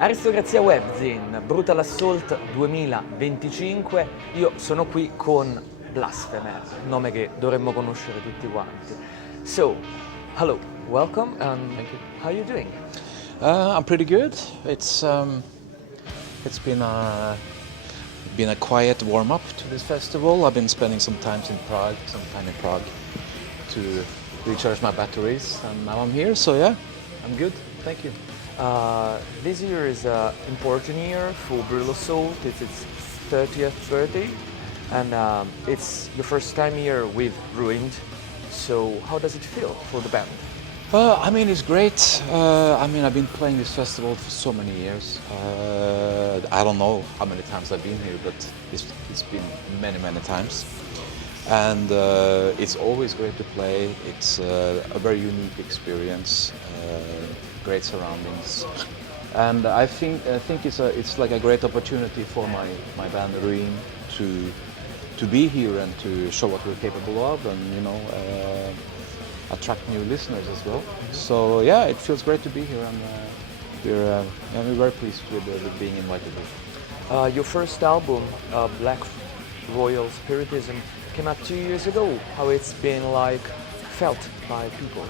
Aristocrazia Webzine, Brutal Assault 2025, io sono qui con Blasphemer, nome che dovremmo conoscere tutti quanti. So, hello, welcome, and how are you doing? I'm pretty good. It's been a quiet warm-up to this festival. I've been spending some time in Prague to recharge my batteries, and now I'm here, so yeah, I'm good, thank you. This year is an important year for Brutal Assault. It's its 30th birthday, and it's your first time here with Rüim. So how does it feel for the band? I mean, it's great. I've been playing this festival for so many years. I don't know how many times I've been here, but it's been many times. And it's always great to play. It's a very unique experience, great surroundings. And I think it's like a great opportunity for my band Rüim to be here and to show what we're capable of, and attract new listeners as well. So yeah, it feels great to be here, and we're very pleased with being invited here. Your first album, Royal Spiritism, came out 2 years ago. How it's been felt by people?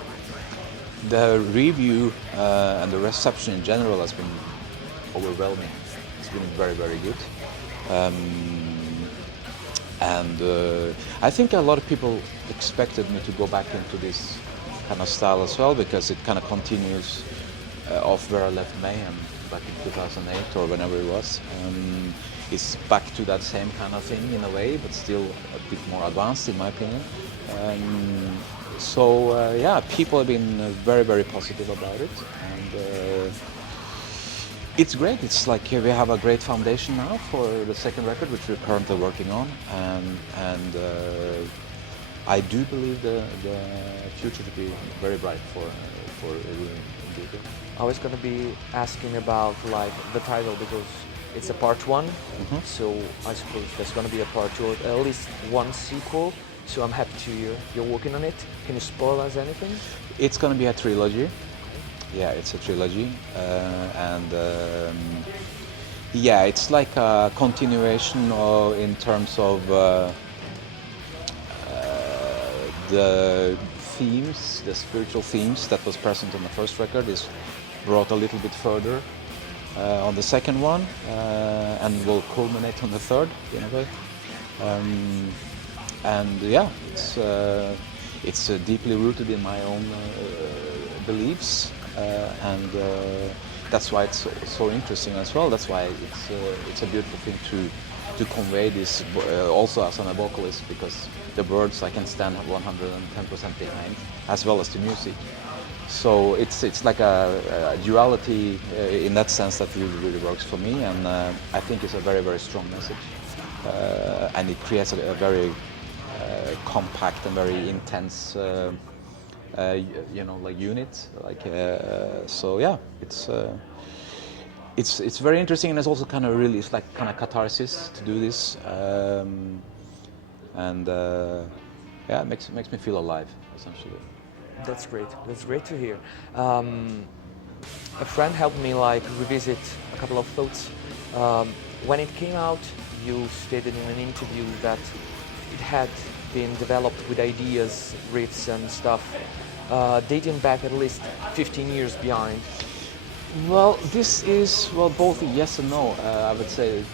The review and the reception in general has been overwhelming. It's been very good. I think a lot of people expected me to go back into this kind of style as well, because it kind of continues off where I left Mayhem back in 2008 or whenever it was. It's back to that same kind of thing in a way, but still a bit more advanced in my opinion. People have been very positive about it, and it's great. It's like we have a great foundation now for the second record, which we're currently working on, and I do believe the future to be very bright for Rüim indeed. I was going to be asking about the title, because it's a part one, so I suppose there's going to be a part two, or at least one sequel. So I'm happy to hear you're working on it. Can you spoil us anything? It's going to be a trilogy. Yeah, it's a trilogy, it's like a continuation in terms of the themes, the spiritual themes that was present on the first record is brought a little bit further on the second one, and will culminate on the third in a way. It's deeply rooted in my own beliefs. That's why it's so interesting as well. That's why it's a beautiful thing to convey this also as a vocalist, because the words I can stand 110% behind, as well as the music. So it's like a duality in that sense that really works for me, and I think it's a very strong message, and it creates a very compact and very intense unit. It's very interesting, and it's also kind of catharsis to do this, it makes me feel alive essentially. That's great. That's great to hear. A friend helped me revisit a couple of thoughts. When it came out, you stated in an interview that it had been developed with ideas, riffs and stuff dating back at least 15 years behind. Well, this is both yes and no. I would say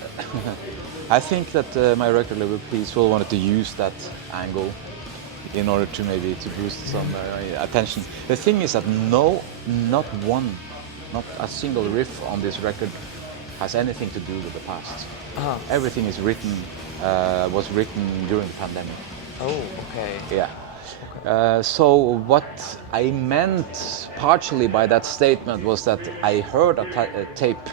I think that my record label Peaceville wanted to use that angle in order to maybe boost some attention. The thing is that not a single riff on this record has anything to do with the past. Everything is was written during the pandemic. Oh, okay. Yeah. So what I meant partially by that statement was that I heard a tape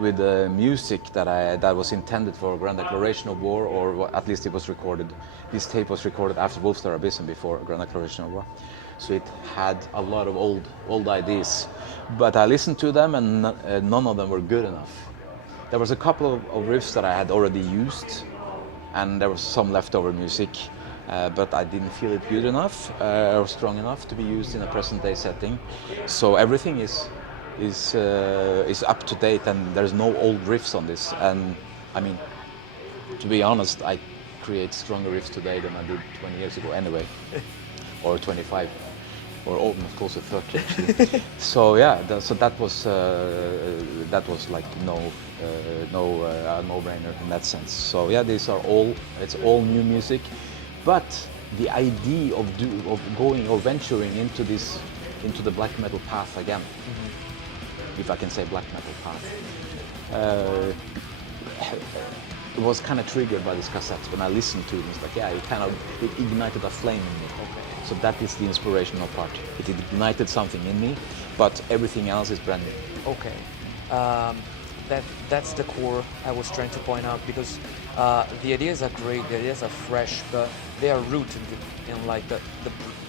with music that was intended for Grand Declaration of War, or at least it was recorded. This tape was recorded after Wolf's before Grand Declaration of War. So it had a lot of old ideas. But I listened to them, and none of them were good enough. There was a couple of riffs that I had already used, and there was some leftover music. But I didn't feel it good enough or strong enough to be used in a present day setting. So everything is is up to date, and there's no old riffs on this. And I mean, to be honest, I create stronger riffs today than I did 20 years ago anyway, or 25, or almost close to 30 actually. So yeah, so that was like no-brainer in that sense. So yeah, it's all new music, but the idea of going or venturing into the black metal path again, if I can say black metal path, it was kind of triggered by these cassettes. When I listened to it, it's like, yeah, it ignited a flame in me. Okay. So that is the inspirational part. It ignited something in me, but everything else is brand new. Okay. That's the core I was trying to point out, because the ideas are great, the ideas are fresh, but they are rooted in like the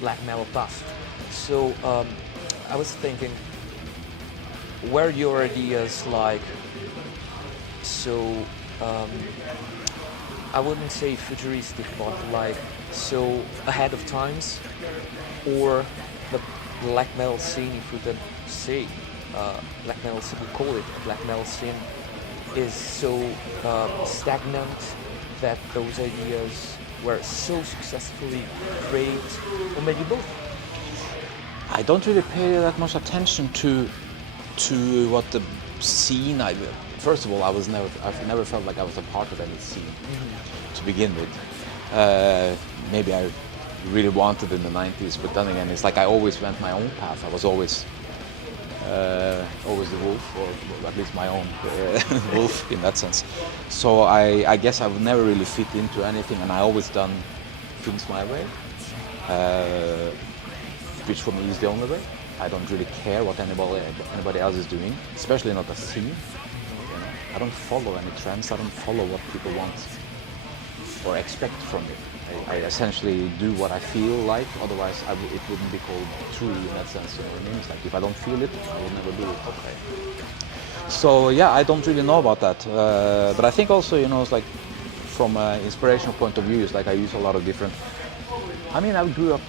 black metal past. So I was thinking, were your ideas like so? I wouldn't say futuristic, but like so ahead of times, or the black metal scene, if we can say black metal scene, we call it black metal scene, is so stagnant that those ideas were so successfully created, or maybe both? I don't really pay that much attention to what the scene. First of all, I've never felt like I was a part of any scene to begin with. Maybe I really wanted in the 90s, but then again, it's like I always went my own path. I was always the wolf, or at least my own wolf in that sense. So I guess I would never really fit into anything, and I always done things my way, which for me is the only way. I don't really care what anybody else is doing, especially not the scene. I don't follow any trends. I don't follow what people want or expect from me. I essentially do what I feel like. Otherwise, it wouldn't be called true in that sense. You know what I mean? It's like if I don't feel it, I will never do it. Okay. So yeah, I don't really know about that. But I think also, it's like from an inspirational point of view, it's like I use a lot of different. I mean, I grew up.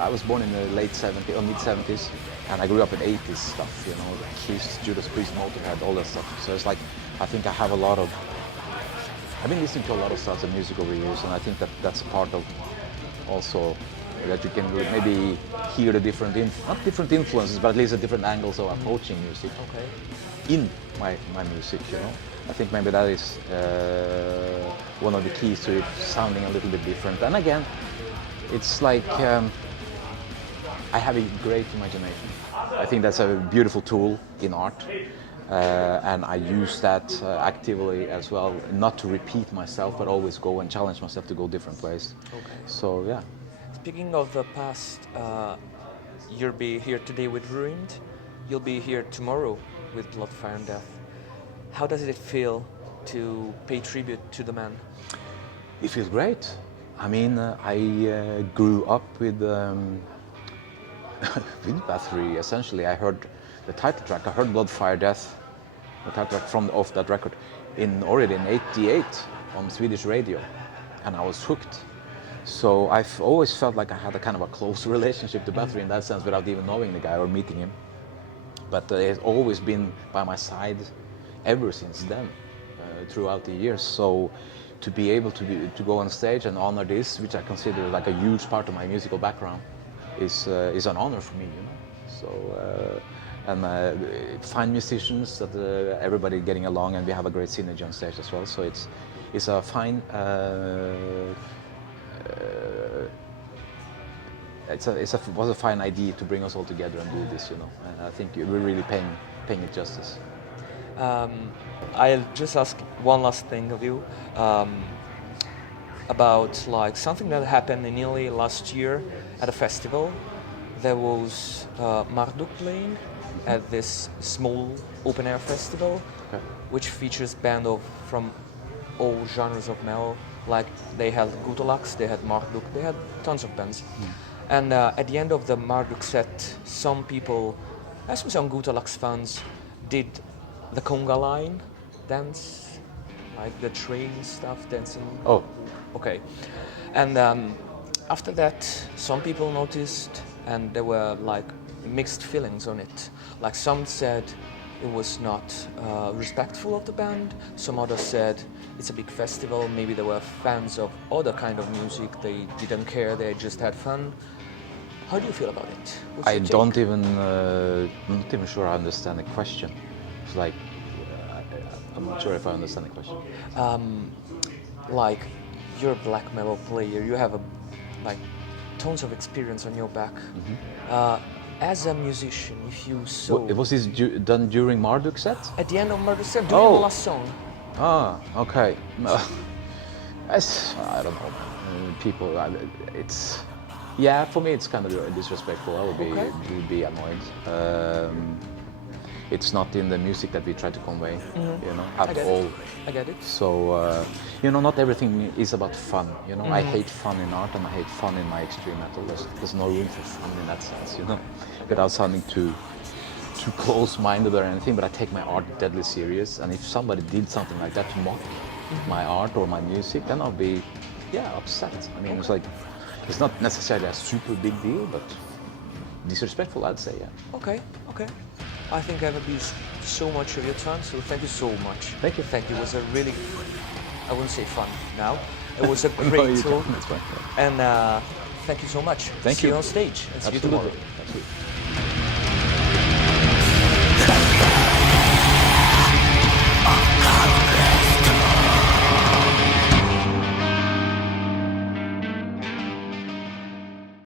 I was born in the late '70s or mid '70s, and I grew up in '80s stuff. Chiesto, Judas Priest, Motorhead, all that stuff. So it's like I think I have a lot of. I've been listening to a lot of styles of music over the years, and I think that's a part of also that you can maybe hear the different, not different influences, but at least the different angles of approaching music in my music. I think maybe that is one of the keys to it sounding a little bit different. And again, it's like I have a great imagination. I think that's a beautiful tool in art. And I use that actively as well, not to repeat myself, but always go and challenge myself to go different ways. Okay. So yeah. Speaking of the past, you'll be here today with Rüim. You'll be here tomorrow with Blood, Fire and Death. How does it feel to pay tribute to the man? It feels great. I mean, I grew up with Bathory. Essentially, I heard the title track. I heard Blood, Fire, Death. The title track off that record already in '88 on Swedish radio, and I was hooked. So I've always felt like I had a kind of a close relationship to Bathory in that sense, without even knowing the guy or meeting him. But it's always been by my side ever since then, throughout the years. So to be able to go on stage and honor this, which I consider like a huge part of my musical background, is an honor for me. So. And fine musicians, that everybody getting along, and we have a great synergy on stage as well. So it's a fine was a fine idea to bring us all together and do this, And I think we're really paying it justice. I'll just ask one last thing of you about like something that happened in Italy last year at a festival. There was Marduk playing at this small open-air festival, which features bands from all genres of metal. Like they had Gutalax, they had Marduk, they had tons of bands. And at the end of the Marduk set, some people, especially some Gutalax fans, did the conga line dance, like the train stuff, dancing. Oh. Okay. And after that, some people noticed, and there were like mixed feelings on it. Like some said it was not respectful of the band, some others said it's a big festival, maybe they were fans of other kind of music, they didn't care, they just had fun. How do you feel about it? What's I your take? don't even, not even sure I understand the question. It's like, I'm not sure if I understand the question. Like, you're a black metal player, you have like tons of experience on your back. As a musician, if you saw... Was this done during Marduk's set? At the end of Murder Set, during the last song. Ah, okay. I don't know. People, it's... Yeah, for me it's kind of disrespectful. I would be annoyed. It's not in the music that we try to convey, you know, at all. I get it. So, you know, not everything is about fun, you know. I hate fun in art and I hate fun in my extreme metal. There's no room for fun in that sense, you know, without sounding too close-minded or anything, but I take my art deadly serious, and if somebody did something like that to mock my art or my music, then I'll be, upset. I mean, it's like, it's not necessarily a super big deal, but disrespectful, I'd say, yeah. Okay. I think I've abused so much of your time, so thank you so much. Thank you. Thank you. It was a really, I wouldn't say fun now. It was a great talk. That's fine. And thank you so much. Thank See you you on stage. And see you tomorrow. Absolutely.